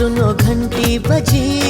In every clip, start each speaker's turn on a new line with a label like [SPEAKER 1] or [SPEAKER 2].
[SPEAKER 1] सुनो घंटी बजी।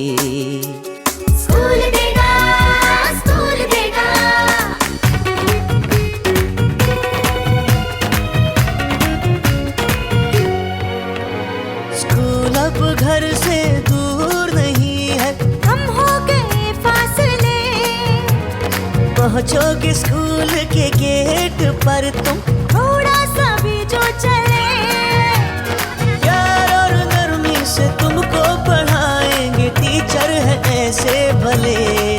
[SPEAKER 1] पहुँचोगे स्कूल के गेट पर तुम?
[SPEAKER 2] थोड़ा सा भी जो चले।
[SPEAKER 1] प्यार और नरमी से तुमको पढ़ाएँगे टीचर है ऐसे भले।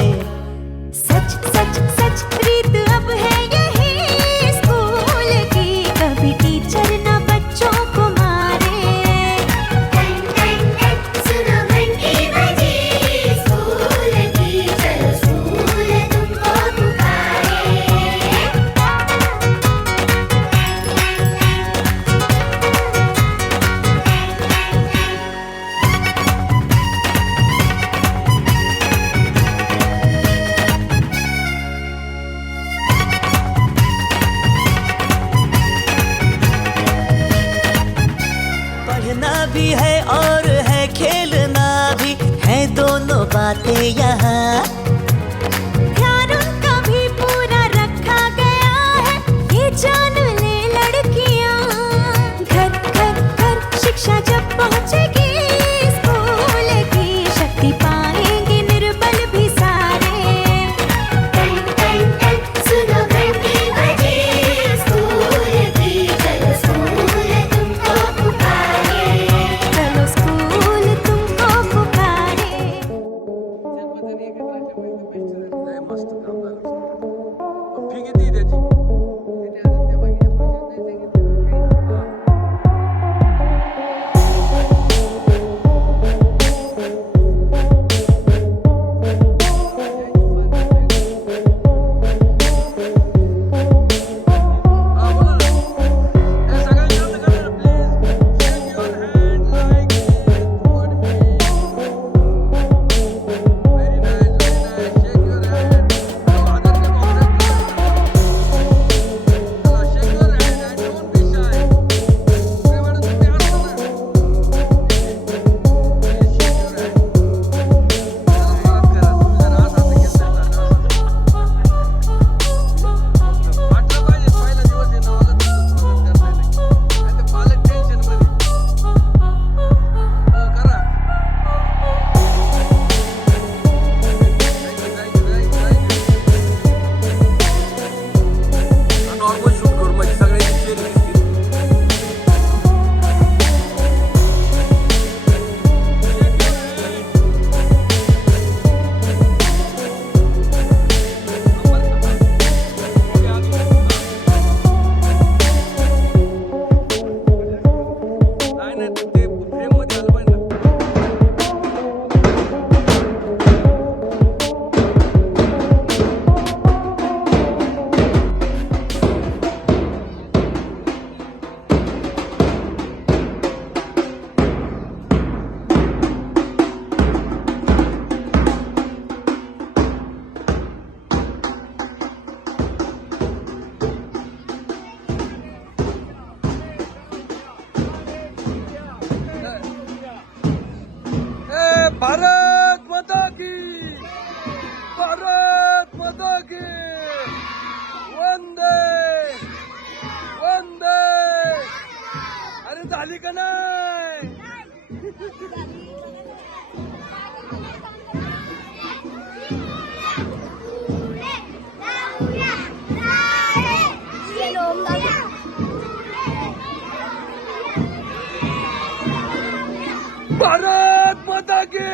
[SPEAKER 3] भारत माता की!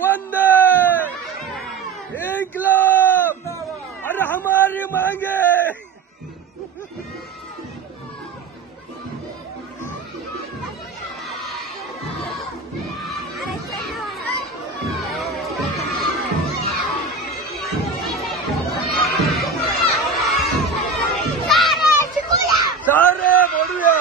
[SPEAKER 3] वंदे! इंकलाब अरे
[SPEAKER 4] हमारी मांगे सारे बोलूया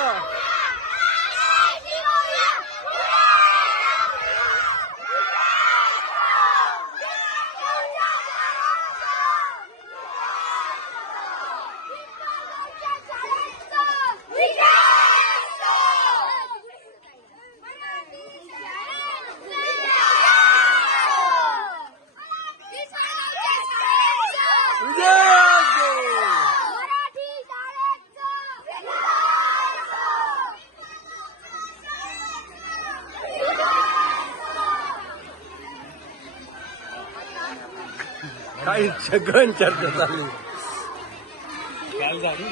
[SPEAKER 4] काही सगळं चर्चा चालली
[SPEAKER 2] अरे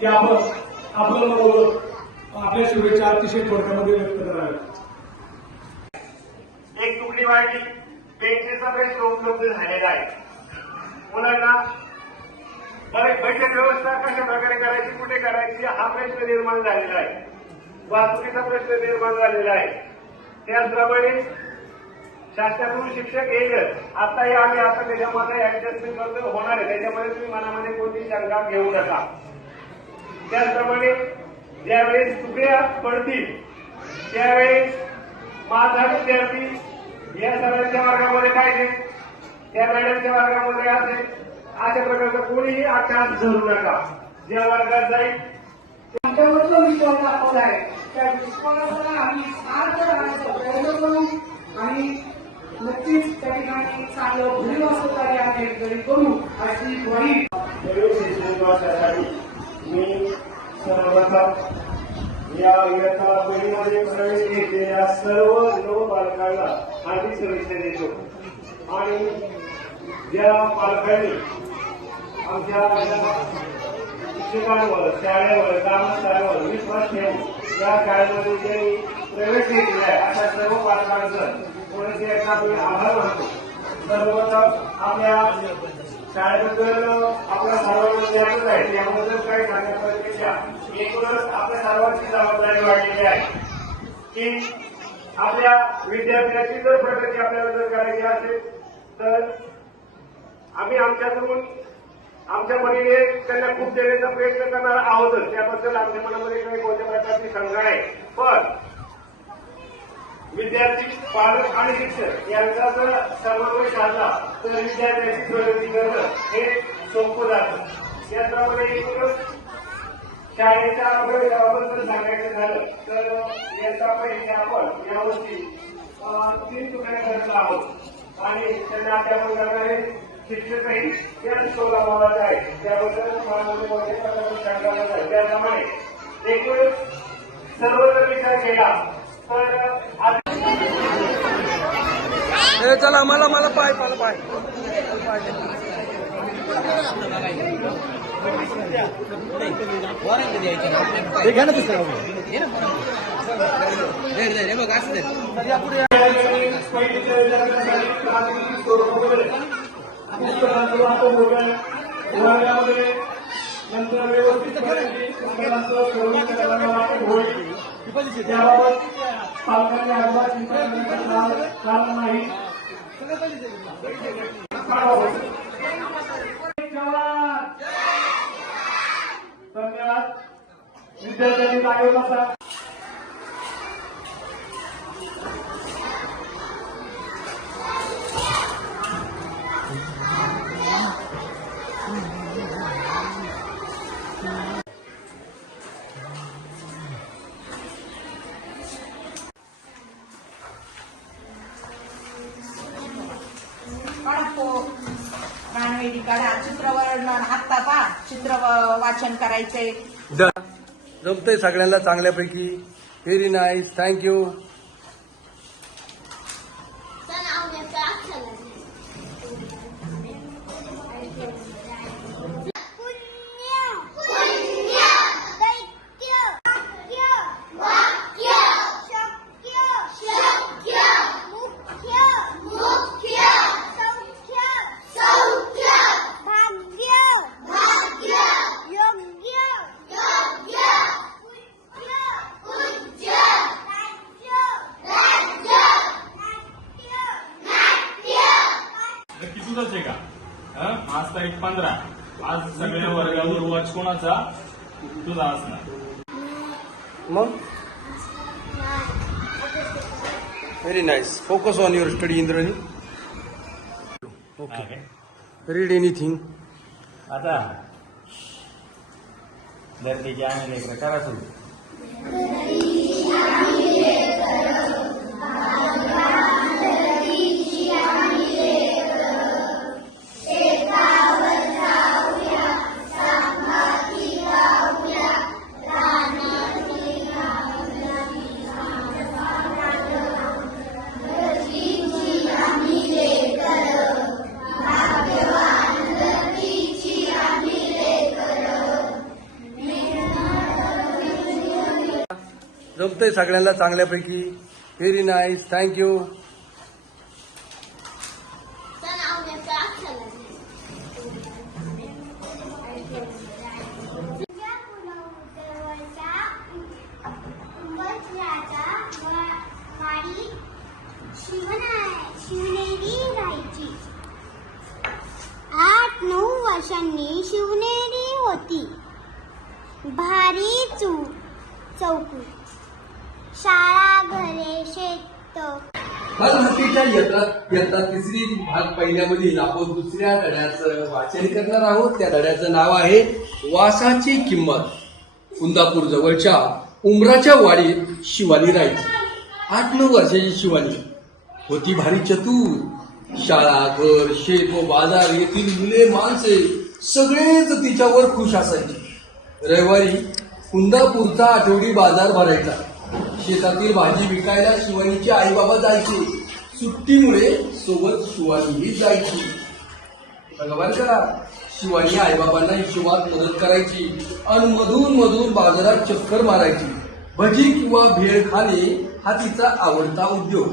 [SPEAKER 5] की आपण आपलं मनोगत आपल्या शुभेच्छा अतिशय थोडक्यामध्ये व्यक्त कराव्या.
[SPEAKER 6] एक तुकडी वाढली. बेंचेचा प्रश्न उपलब्ध झालेला आहे. मुलांना बरे- बैठक व्यवस्था कशा प्रकारे करायची कुठे करायची हा प्रश्न निर्माण झालेला आहे. वाहतुकीचा प्रश्न निर्माण झालेला आहे. त्याचप्रमाणे शासनाकडून शिक्षक येईलच. आताही आम्ही आता त्याच्यामध्ये ऍडजस्टमेंट करतो होणार आहे. त्याच्यामध्ये तुम्ही मनामध्ये कोणती शंका घेऊ नका. त्याचप्रमाणे ज्यावेळेस तुकड्या पडतील त्यावेळेस माझा विद्यार्थी या सगळ्यांच्या वर्गामध्ये पाहिजे त्या मॅडमच्या वर्गामध्ये असेल अशा प्रकारचा कोणीही आचार धरू नका. ज्या वर्गात जाईल
[SPEAKER 7] आमच्यावर जो विश्वास दाखवला आहे त्या विश्वासाला आम्ही सार्थ राहण्याचा प्रयत्न करू आणि नक्कीच त्या ठिकाणी चांगलं भरीव असं कार्य आम्ही करू अशी ग्वाही.
[SPEAKER 6] वर्षासाठी मी सर्वप्रथम या इयत्ता पहिलीमध्ये प्रवेश घेतलेल्या सर्व नव पालकांना आम्ही शुभेच्छा देतो. आणि ज्या पालकांनी आमच्या शिक्षकांवर शाळेवर ग्रामस्थांवर विश्वास ठेवून या शाळेमध्ये ज्यांनी प्रवेश घेतलेला आहे अशा सर्व पालकांचं थोडेसे एकदा मी आभार मानतो. सर्वप्रथम आपल्या शाळेबद्दल आपल्या सर्वांना ज्ञानच आहे. त्याबद्दल काही सांगण्यापेक्षा एकूणच आपल्या सर्वांची जबाबदारी वाढलेली आहे. की आपल्या विद्यार्थ्याची जर प्रगती आपल्याला जर करायची असेल तर आम्ही आमच्याकडून आमच्या मनीने त्यांना खूप देण्याचा प्रयत्न करणार आहोतच. त्याबद्दल आमच्या मनामध्ये काही कोणत्या प्रकारची शंका नाही. पण विद्यार्थी पालक आणि शिक्षक यांचा जर समन्वय साधला तर विद्यार्थ्याची प्रगती करणं हे सोपं जातं. त्याचप्रमाणे एकूणच शाळेच्या प्रवेशाबद्दल सांगायचं झालं तर याचा पहिले आपण यावर्षी अं, तीन तुकड्या करत आहोत. आणि त्यांना अध्यापन करणारे शिक्षकही या शोधा मावाचे आहेत. त्याबद्दल मला सांगायला त्याप्रमाणे एकूणच सर्व जर विचार केला
[SPEAKER 3] ए, चला मला मला पाय मला पाय.
[SPEAKER 5] स्वरूपामध्ये पुस्तकांचं वाटप होत आहे वर्गामध्ये नंतर व्यवस्थितपणे त्याबाबत पालकांनी अजिबात चिंता करण्याचं कारण नाही धन्यवाद. विद्यार्थ्यांनी जागेवर बसा.
[SPEAKER 8] रानवेडी काढा चित्रवर्णन आत्ता पा चित्र वाचन करायचे
[SPEAKER 3] जमतंय सगळ्यांना चांगल्यापैकी. व्हेरी नाईस थँक्यू
[SPEAKER 9] पंधरा. आज सगळ्या वर्गावर वॉच कोणाचा? तुझा असणार.
[SPEAKER 3] मग? Very nice focus on your study Indrani. Okay read anything
[SPEAKER 10] आता. धरतीची आम्ही लेकरं करा सुरू.
[SPEAKER 4] जमतंय सगळ्यांना चांगल्यापैकी. व्हेरी नाईस थँक्यू
[SPEAKER 2] आठ नऊ वर्षांनी शिवनेरी होती. भारी चू चौकू.
[SPEAKER 4] बालभारतीच्या इयत्ता इयत्ता तिसरी भाग पहिल्यामधील आपण दुसऱ्या धड्याचं वाचन करणार आहोत. त्या धड्याचं नाव आहे वासाची किंमत. कुंदापूर जवळच्या उमराच्या वाडीत शिवानी राहायची. आठ नऊ वर्षाची शिवानी होती भारी चतुर. शाळा घर शेत व बाजार येथील मुले माणसे सगळेच तिच्यावर खुश असायचे. रविवारी कुंदापूरचा आठवडी बाजार भरायचा. शेतातील भाजी विकायला शिवानीचे आई बाबा जायचे. सुट्टीमुळे सोबत शिवानीही जायची. भगवान करा शिवानी आईबाबांना हिशोबात मदत करायची आणि मधून मधून बाजारात चक्कर मारायची. भजी किंवा भेळ खाणे हा तिचा आवडता उद्योग.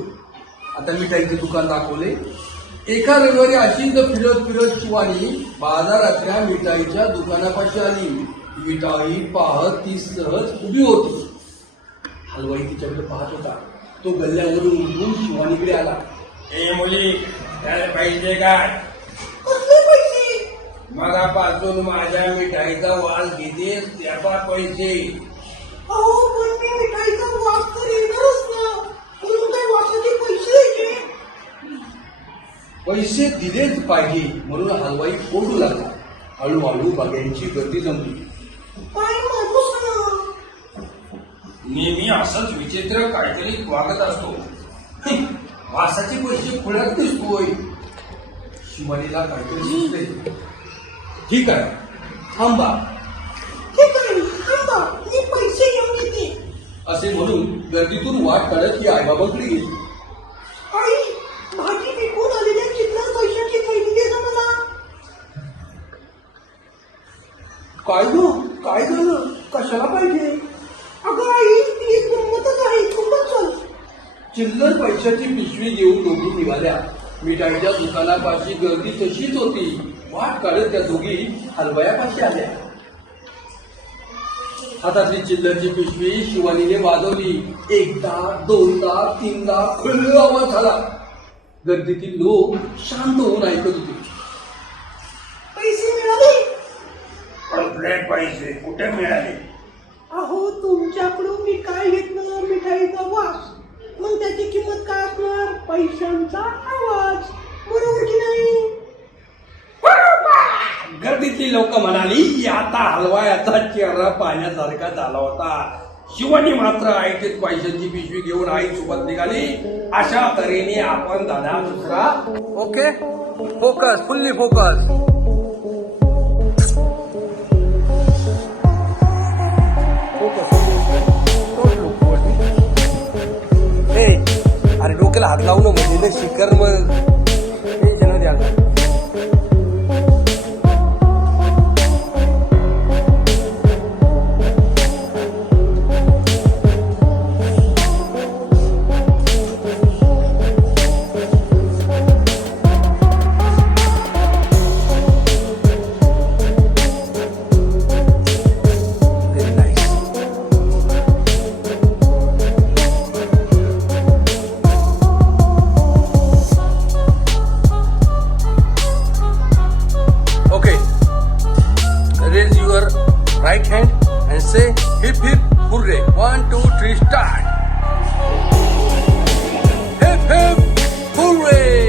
[SPEAKER 4] आता मिठाईचे दुकान दाखवले. एका रविवारी अशीच फिरत फिरत शिवानी बाजारातल्या मिठाईच्या दुकानापाशी आली. मिठाई पाहत ती सहज उभी होती. हलवाई तिच्याकडे पाहत होता. तो गल्ल्यावरून उठून शिवानीकडे आला.
[SPEAKER 10] ए मुली त्याला पाहिजे काय? मगापासून माझ्या मिठाईचा वास घेते त्याचा पैसे.
[SPEAKER 7] अहो पण मी मिठाईचा वास तर येणारच ना. म्हणून काही वासाचे पैसे द्यायचे?
[SPEAKER 4] पैसे दिलेच पाहिजे म्हणून हलवाई ओढू लागला. हळूहळू बघ्यांची गर्दी जमली.
[SPEAKER 7] काय माणूस
[SPEAKER 10] नेहमी असंच विचित्र काहीतरी वागत असतो.
[SPEAKER 4] वासाचे पैसे खुळ्यात दिसतोय. शिवानीला काहीतरी सुचले ठीक आहे थांबा.
[SPEAKER 7] ठीक आहे थांबा. मी पैसे घेऊन येते.
[SPEAKER 4] असे म्हणून गर्दीतून वाट काढत ही आईबाबांकडे गेली
[SPEAKER 7] आई भाजी विकून आलेल्या चिल्लर पैशाची थैली दे ना मला
[SPEAKER 4] काय ग काय झालं कशाला पाहिजे
[SPEAKER 7] अगं आई ती एक गंमतच आहे गंमत चल
[SPEAKER 4] चिल्लर पिशवी घेऊन दोघी निघाल्या. मिठाईच्या दुकानापाशी गर्दी तशीच होती. वाट काढत त्या दोघी हलवयापाशी आल्या. हातातली चिल्लरची पिशवी शिवानीने वाजवली. एकदा दोनदा तीनदा खुल्ल आवाज झाला. गर्दीतील लोक शांत होऊन ऐकत होते.
[SPEAKER 7] पैसे मिळाले?
[SPEAKER 10] पैसे कुठे मिळाले?
[SPEAKER 7] अहो तुमच्याकडून मी काय घेतलं मिठाईचा वास मग त्याची किंमत काय असणार पैशांचा आवाज. बरोबर की नाही?
[SPEAKER 10] गर्दीतली लोक म्हणाली की आता हलवायाचा चेहरा पाहण्यासारखा झाला होता. शिवानी मात्र आईचीच पैशांची पिशवी घेऊन आई सोबत निघाली. अशा तऱ्हेने आपण दादा दुसरा.
[SPEAKER 4] ओके फोकस फुल्ली फोकस अरे डोक्याला हात लावणं म्हणजे शिकर मग right hand and say hip hip hooray. One, two, three, start. Hip hip hooray.